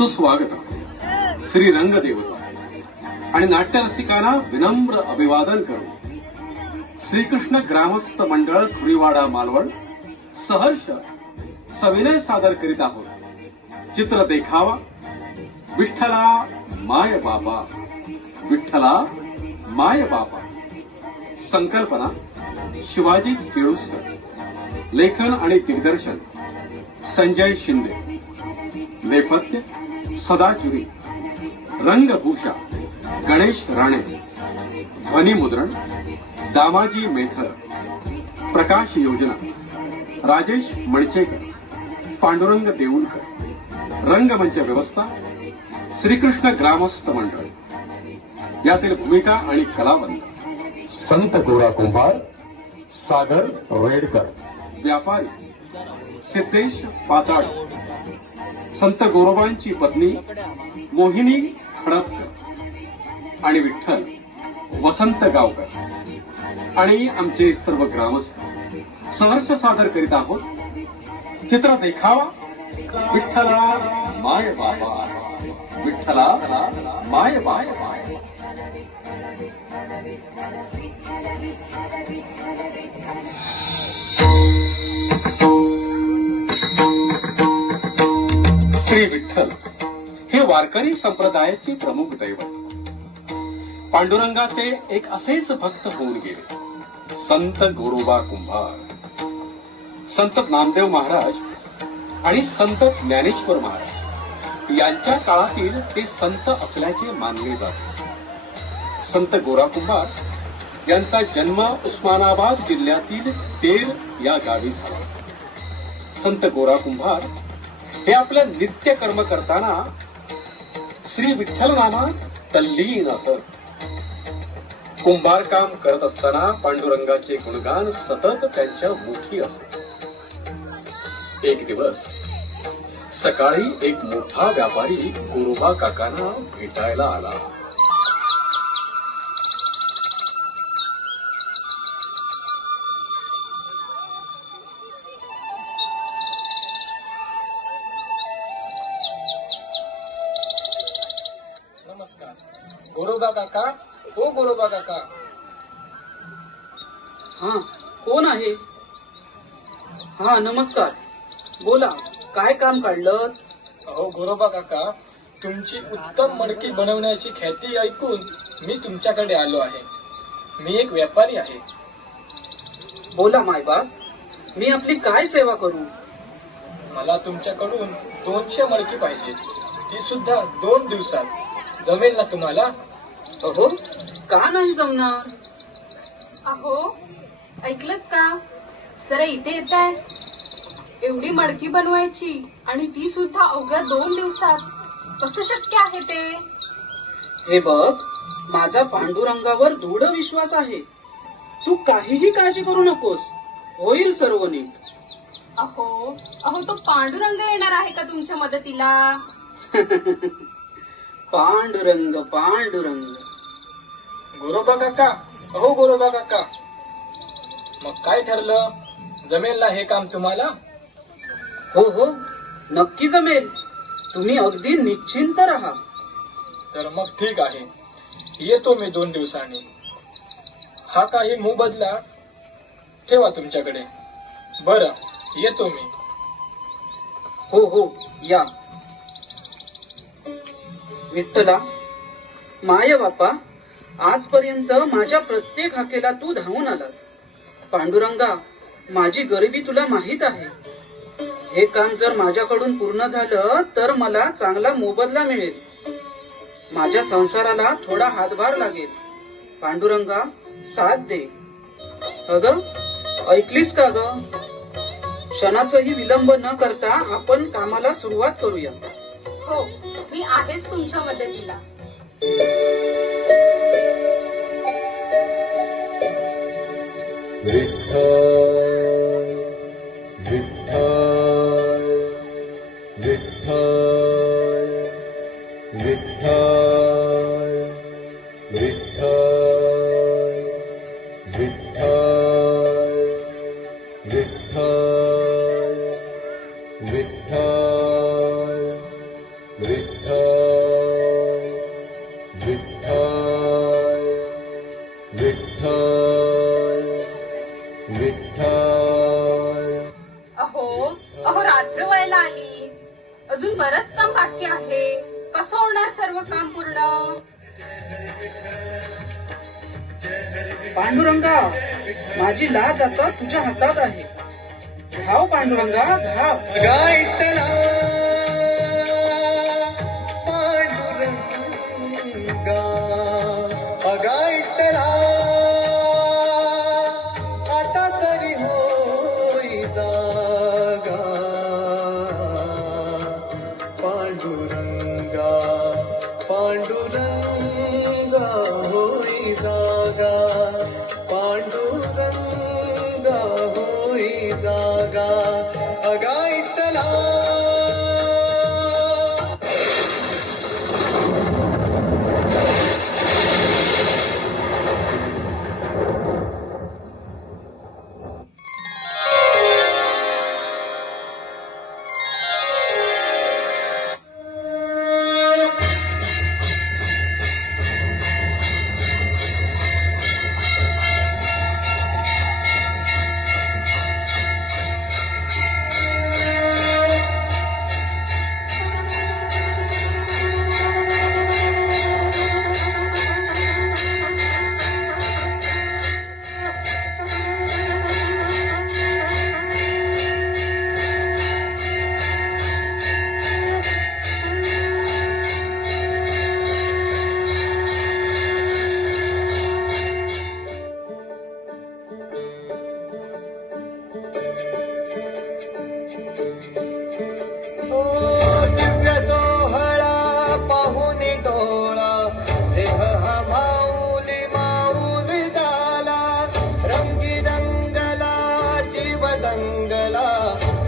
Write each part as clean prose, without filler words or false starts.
सुस्वागत श्री रंगदेवता आणि नाट्यरसिकांना विनम्र अभिवादन करून श्रीकृष्ण ग्रामस्थ मंडळ खुरीवाडा मालवण सहर्ष सविनय सादर करीत आहोत चित्र देखावा विठ्ठला माय बाबा विठ्ठला माय बाबा। संकल्पना शिवाजी केळुसकर, लेखन आणि दिग्दर्शन संजय शिंदे, नेपथ्य सदाजुरी, रंगभूषा गणेश राणे, ध्वनिमुद्रण दामाजी मेथर, प्रकाश योजना राजेश मणचेकर, पांडुरंग देऊळकर, रंगमंच व्यवस्था श्रीकृष्ण ग्रामस्थ मंडळ। यातील भूमिका आणि कलावंत संत गोरा कुंभार, सागर रेडकर, व्यापारी सिद्धेश पाताळ, संत गोरोबांची पत्नी मोहिनी खडपकर आणि विठ्ठल वसंत गावकर आणि आमचे सर्व ग्रामस्थ सहर्ष सादर करीत आहोत चित्र देखावा विठ्ठला माय बाबा विठ्ठला माय बाबा। श्री विठ्ठल हे वारकरी संप्रदायाचे प्रमुख दैवत, पांडुरंगाचे एक असेच भक्त होऊन गेले संत गोरोबा कुंभार। संत नामदेव महाराज आणि संत ज्ञानेश्वर महाराज यांच्या काळातील हे संत असल्याचे मानले जाते। संत गोरा कुंभार यांचा जन्म उस्मानाबाद जिल्ह्यातील तेर या गावी झाला। संत गोरा कुंभार हे आपलं नित्य कर्म करताना श्री विठ्ठल नामात तल्लीन असत। कुंभार काम करत असताना पांडुरंगाचे गुणगान सतत त्यांच्या मुखी असत। एक दिवस सकाळी एक मोठा व्यापारी गोरोबा काकांना भेटायला आला। गोरोबा काका, ओ गोरोबा काका। हा, कोण आहे? हा, नमस्कार, बोला, काय काम काढलं? अहो गोरोबा काका, तुमची उत्तम मडकी बनवण्याची ख्याती ऐकून मी तुमच्याकडे आलो आहे। मी एक व्यापारी आहे। बोला मायबाप, मी आपली काय सेवा करू? मला तुमच्याकडून 200 मडकी पाहिजे, ती सुद्धा 2 दिवसात। जमेल ना तुम्हाला? अहो, का नाही जमणार? अहो, ऐकलत का? जरा इथे येत आहे। एवढी मडकी बनवायची आणि ती सुद्धा अवघ्या 2 दिवसात, कसं शक्य आहे ते? हे बघ, माझा पांडुरंगावर दृढ विश्वास आहे। तू काहीही काळजी करू नकोस, होईल सर्व नीट। अहो अहो, तो पांडुरंग येणार आहे का तुमच्या मदतीला? पांडुरंग पांडुरंग। गोरोबा काका, अहो गोरोबा काका, मग काय ठरलं? जमेल ना हे काम तुम्हाला? हो हो, नक्की जमेल, तुम्ही अगदी निश्चिंत राहा। तर मग ठीक आहे, येतो मी 2 दिवसांनी। हा काही मोबदला ठेवा तुमच्याकडे। बरं, येतो मी। हो हो, या। विठ्ठला माय बापा, आजपर्यंत माझ्या प्रत्येक हाकेला तू धावून आलास। पांडुरंगा, माझी गरिबी तुला माहित आहे। हे काम जर माझ्याकडून पूर्ण झालं तर मला चांगला मोबदला मिळेल, माझ्या संसाराला थोडा हातभार लागेल। पांडुरंगा, साथ दे। अगं, ऐकलीस का ग? क्षणाचाही विलंब न करता आपण कामाला सुरुवात करूया। हो, मी आहेच तुमच्या मदतीला। विठ्ठल विठ्ठल विठ्ठल विठ्ठल विठ्ठल विठ्ठल विठ्ठल विठ्ठल विठ्ठल विठ्ठल अहो अहो रात्र व्हायला आली, अजून बरंच काम बाकी आहे. कसं होणार सर्व काम पूर्ण? पांडुरंगा, माझी लाज आता तुझ्या हातात आहे. धाव पांडुरंगा, धाव. गायतला पांडुरंगा, अगायतला आता तरी होई जागा. पांडुरंगा पांडुरंगा होई जागा. पांडुरंगा होई जागा, अगायतला. दिव्य सोहळा पाहुनी डोळा, देह हा माऊली माऊली झाला. रंगी रंगला जीव दंगला,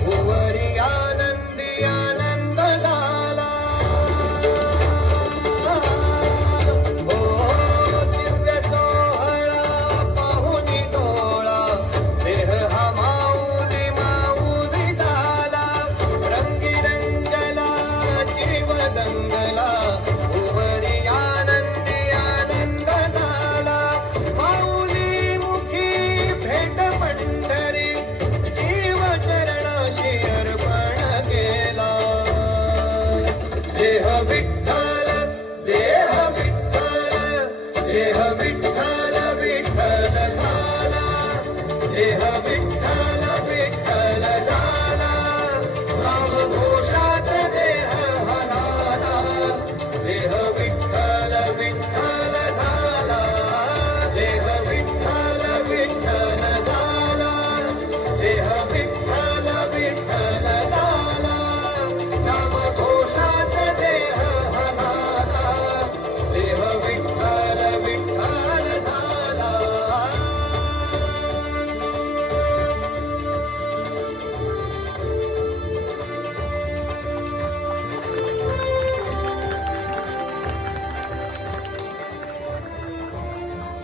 भुवरी आनंदी आनंद झाला. हो दिव्य सोहळा पाहुनी डोळा, देह हा माऊली माऊली झाला. रंगी रंगला जीव दंगला, भुवरी आनंदी आनंद झाला. माऊली मुखी भेट पंढरी, जीव चरणाशी अर्पण केला. देह विठ्ठल देह विठ्ठल, देह विठ्ठल विठ्ठल झाला. देह विठ्ठल